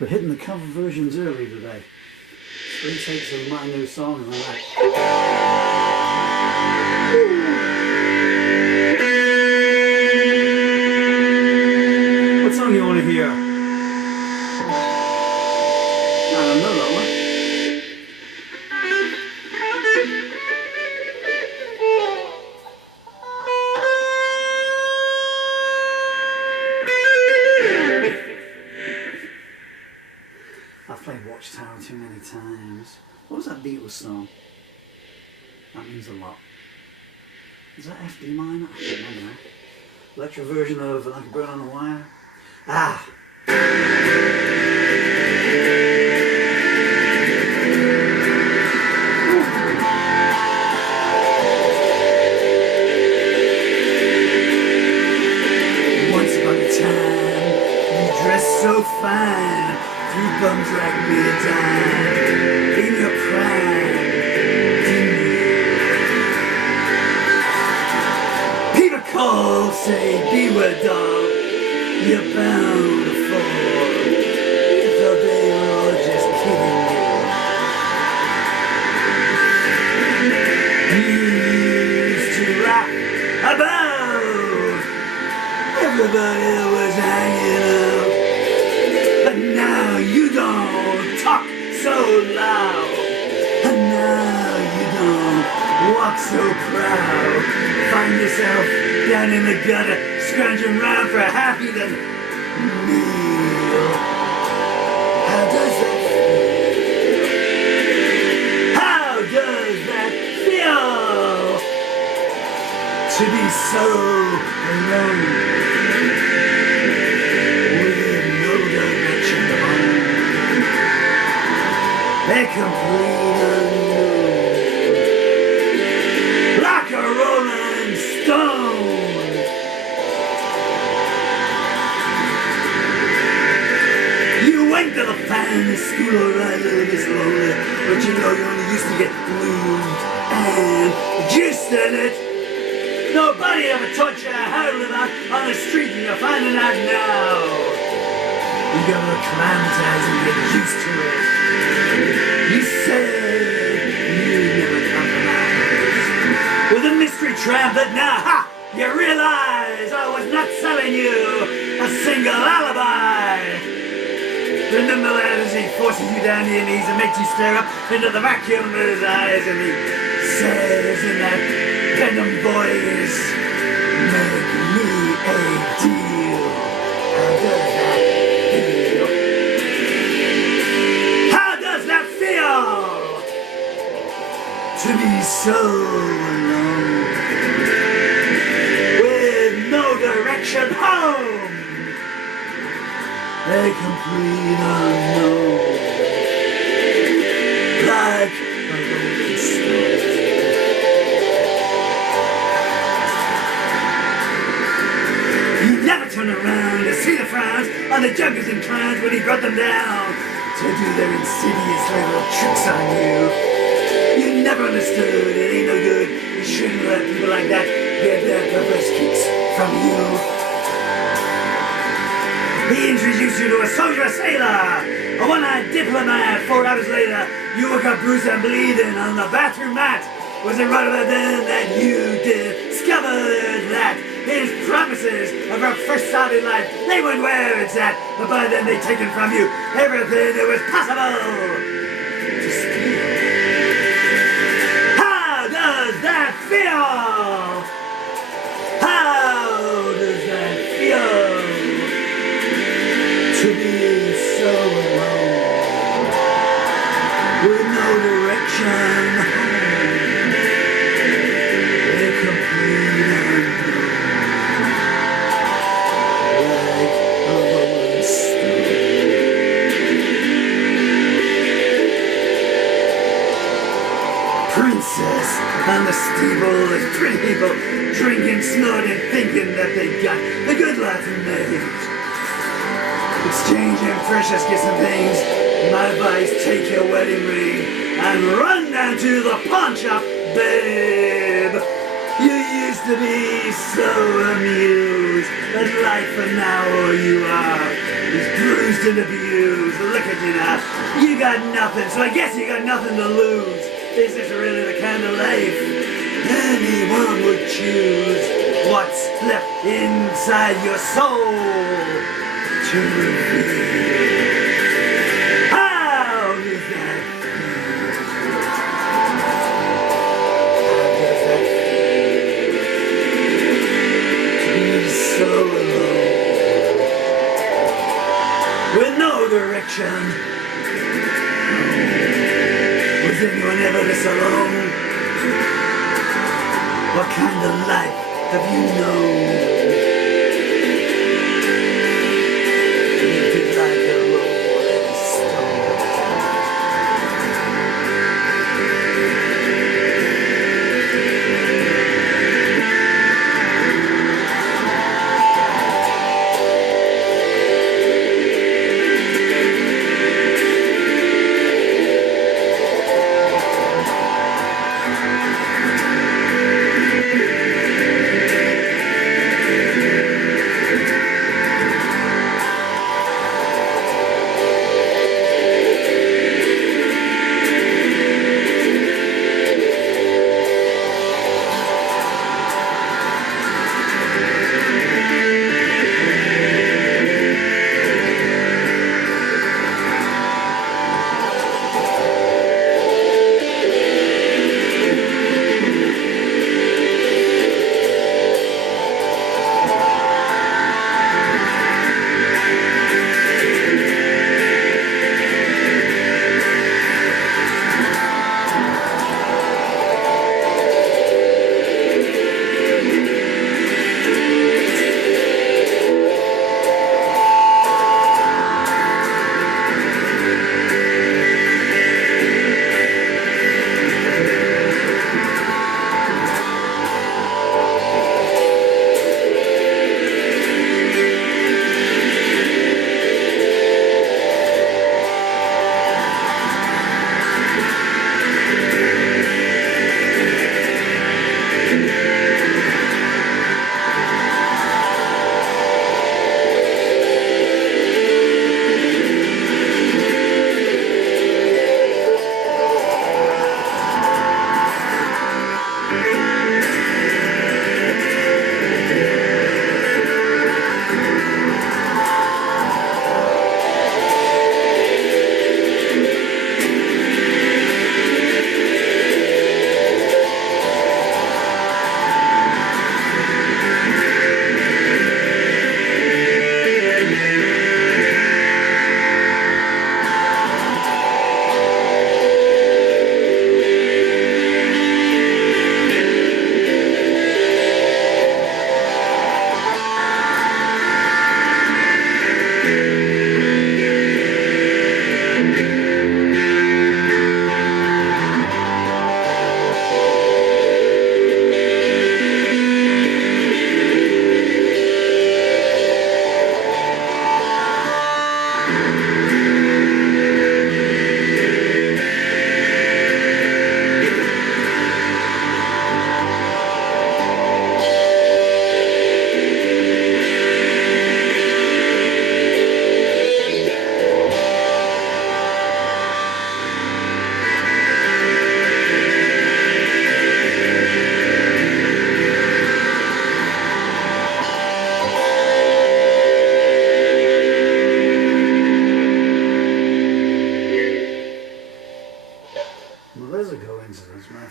We're hitting the cover versions early today. 3 takes of my new song and I'm like... What song you want to hear? I don't know that one. I've played Watchtower too many times. What was that Beatles song? That means a lot. Is that F D minor? I don't remember. Electro version of Like a Bird on a Wire. Ah! Once upon a time, you dressed so fine. You bums like me a dime in your prime, didn't you? People call, say, beware dog, you're bound to fall. You thought they were all just kidding you. You used to rap about everybody that was hanging out. Now you don't talk so loud, and now you don't walk so proud. Find yourself down in the gutter, scrounging around for a half-eaten meal. How does that feel? How does that feel? To be so alone? A complete unknown, like a rolling stone. You went to the fancy school right a little bit slowly, but you know you only used to get blues and juice in it. Nobody ever taught you how to live out on the street, and you're finding out now. You gotta acclimatize and get used to it. You said you never compromised with a mystery tramp that now, ha! You realize I was not selling you a single alibi. Remember that as he forces you down to your knees and makes you stare up into the vacuum of his eyes, and he says in that venom voice, make me a deal. How does that feel? To be so alone, with no direction home, a complete unknown, like a rolling stone. You never turn around to see the frowns on the juggers and clowns when he brought them down to do their insidious little tricks on you. You never understood, it ain't no good. You shouldn't let people like that get their perverse kicks from you. He introduced you to a soldier, a sailor, a one-eyed diplomat. 4 hours later, you woke up bruised and bleeding on the bathroom mat. Was it right about then that you discovered that his promises of our first started life, they weren't where it's at, but by then they'd taken from you everything that was possible to steal. That feel? How does that feel to be so alone, with no direction home, a complete unknown, like a rolling stone? Princess on the steeple, there's pretty people drinking, snorting, thinking that they got the good life made. Exchanging precious gifts and things. My advice, take your wedding ring and run down to the pawn shop, babe. You used to be so amused at life, and now all you are He's bruised and abused. Look at you now. You got nothing, so I guess you got nothing to lose. Is this really the kind of life anyone would choose? What's left inside your soul to reveal? How does that feel? How does that feel? To be so alone, with no direction. Was anyone ever this alone? What kind of life have you known? Lived like a rolling stone.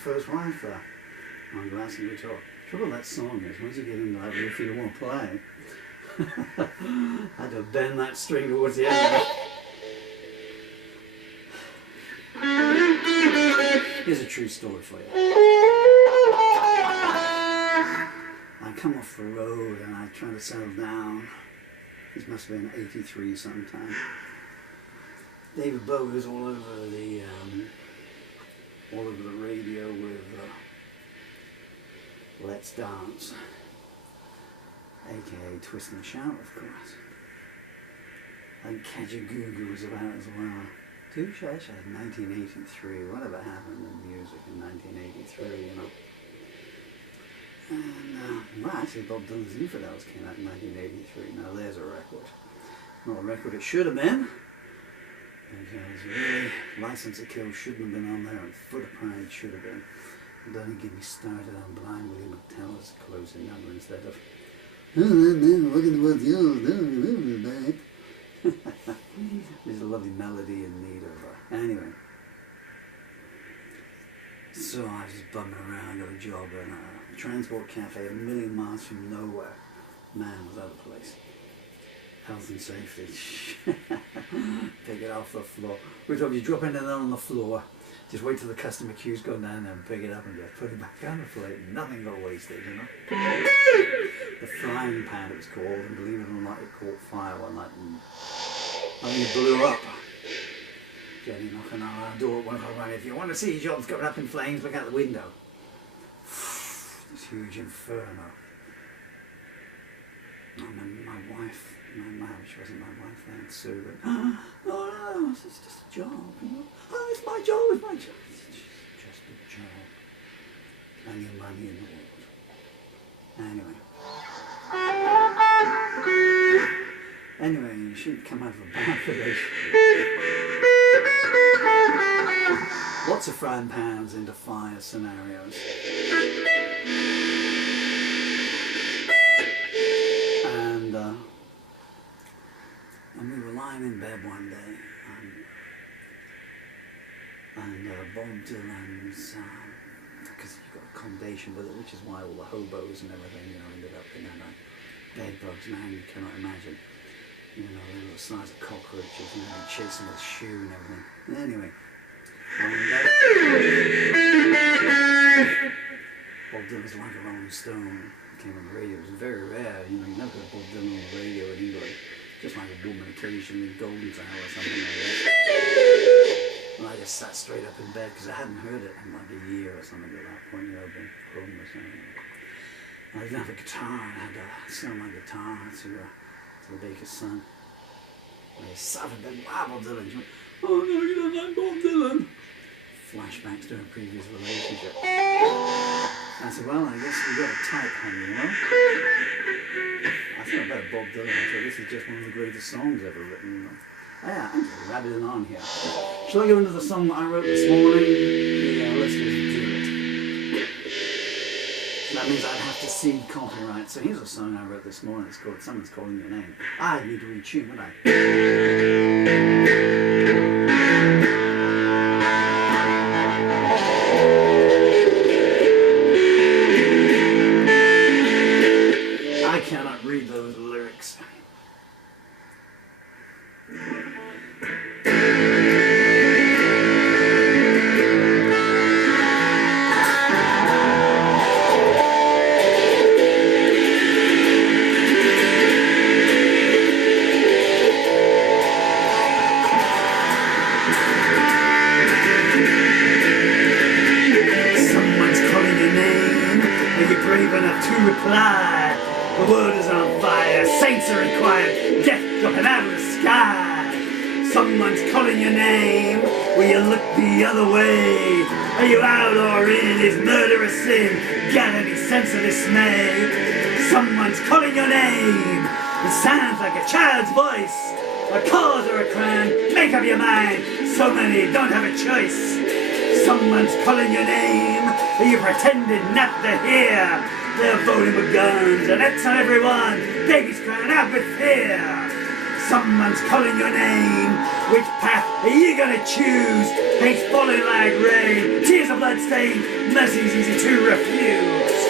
First wife on glass and guitar. Trouble with that song is once you get into that riff you won't play. I had to bend that string towards the end. Here's a true story for you. I come off the road and I try to settle down. This must have been 83 sometime. David Bowie was all over the radio with Let's Dance, aka Twist and Shout, of course. And Kajagoogoo was about as well. Two Shash had 1983. Whatever happened in music in 1983, you know? And, well, actually, Bob Dylan's Infidels came out in 1983. Now, there's a record. Not a record it should have been. Because really, License to Kill shouldn't have been on there, and Foot of Pride should have been. And don't even get me started on Blind Willie McTeller's closing number instead of look at what you're doing, babe. There's a lovely melody in need of anyway. So I was just bumming around, got a job in a transport cafe a million miles from nowhere. Man, was that a place. Health and safety. Pick it off the floor. We told you drop it in on the floor. Just wait till the customer queue's gone down there and pick it up and just put it back on the plate. Nothing got wasted, you know. The frying pan it was called, and believe it or not, it caught fire one night and it blew up. Jenny knocking on our door at 1 o'clock. If you want to see your jobs going up in flames, look out the window. This huge inferno. I remember my wife, she wasn't my wife then, Sue, but no, it's just a job, you know. Oh, it's my job, it's my job. It's just a job. Plenty of money in the world. Anyway, she'd come out of a bad relationship. Lots of frying pans into fire scenarios. And we were lying in bed one day, and Bob Dylan's, because you got accommodation with it, which is why all the hobos and everything, you know, ended up in bed bugs, man, you cannot imagine. You know, they were the size of cockroaches, and they'd chase them with a shoe and everything. Anyway, one day, Bob Dylan's like a Rolling Stone. Came on the radio. It was very rare, you know, you never heard Bob Dylan on the radio in England. Just like a woman occasionally, Golden Hour or something like that. And I just sat straight up in bed because I hadn't heard it in like a year or something at that point, you know, been home or something. And I didn't have a guitar, and I had to sell my guitar to the baker's son. And I sat in bed, wow, Bob Dylan. She went, oh no, you don't like Bob Dylan. Flashbacks to a previous relationship. I said, well, I guess we got a type, honey, you know? I thought about Bob Dylan. I thought this is just one of the greatest songs ever written, you know? Yeah, I'm just rabbiting on here. Shall I go into the song that I wrote this morning? Yeah, let's just do it. That means I'd have to cede copyright. So here's a song I wrote this morning. It's called Someone's Calling Your Name. I need to retune, wouldn't I? I cannot read those lyrics. Someone's calling your name. Are you brave enough to reply? The world is on fire, saints are required, death dropping out of the sky. Someone's calling your name, will you look the other way? Are you out or in, is murder a sin? Got any sense of dismay? Someone's calling your name, it sounds like a child's voice. A cause or a crime, make up your mind, so many don't have a choice. Someone's calling your name, are you pretending not to hear? They're voting with guns, and that's on everyone. Babies crying out with fear. Someone's calling your name. Which path are you gonna choose? Hate's falling like rain. Tears of blood stain. Mercy's easy to refuse.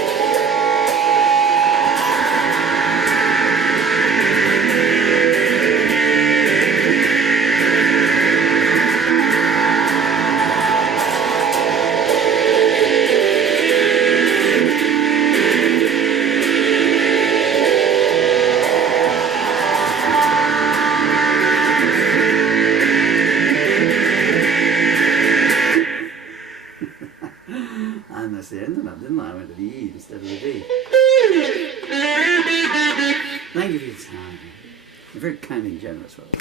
And that's the end of that, didn't I? I went to the E instead of the D. Thank you for your time. You're very kind and generous, brother.